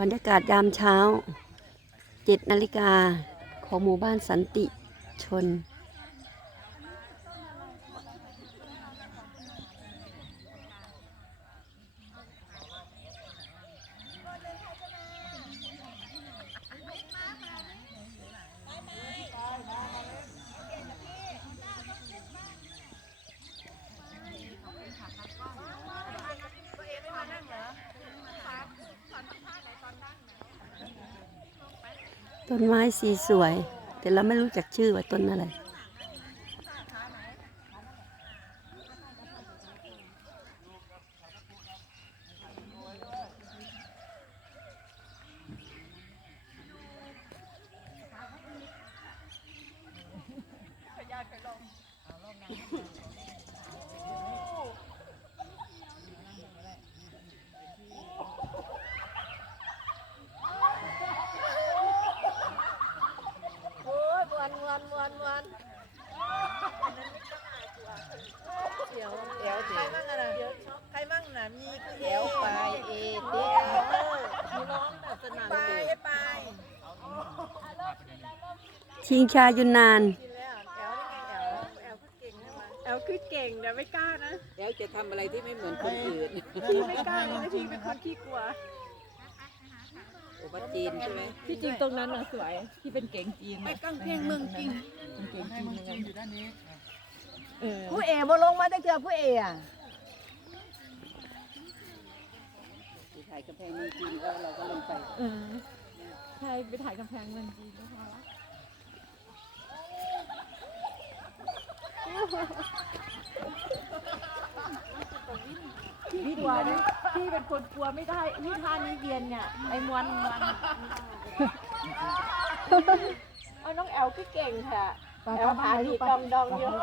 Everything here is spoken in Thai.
บรรยากาศยามเช้าเจ็ดนาฬิกาของหมู่บ้านสันติชน ต้นไม้สีสวย แต่เราไม่รู้จักชื่อว่าต้นอะไรโอ้ยมวนม วนวนมวนเดี๋ยวเดี๋ยวใครมั่งอะนะใครมั่งนะมีคือเอวไปเอเดียวมีน้องแบบสนามไปไปชิงชายุนนานแล้วแอลนี่ไงแอลแอลคือเก่งใช่ไหมแอลคือเก่งแต่ไม่กล้านะ แล้วจะทำอะไรที่ไม่เหมือนคนอื่นพี่ไม่กล้าเลยพี่เป็นคนขี้กลัว โอวัดจีนใช่ไหมที่จริงตรงนั้นน่ะสวยที่เป็นเก่งจีนไปกังเพลงเมืองจริงเป็นเก่งจีนยังไงเออผู้เอ๋บ่ลงมาได้เจอผู้เอ๋อะที่ถ่ายกำแพงเมืองจีนก็เราก็ลงไปเออใช่ไปถ่ายกำแพงเมืองจีนก็พอละพี่กลัวนะ พี่เป็นคนกลัวไม่ได้นี่ท่านี้เวียนเนี่ยไอ้มวนมวนเอาน้องแอลก็เก่งค่ะ แอลขาดีดองดองๆเยอะ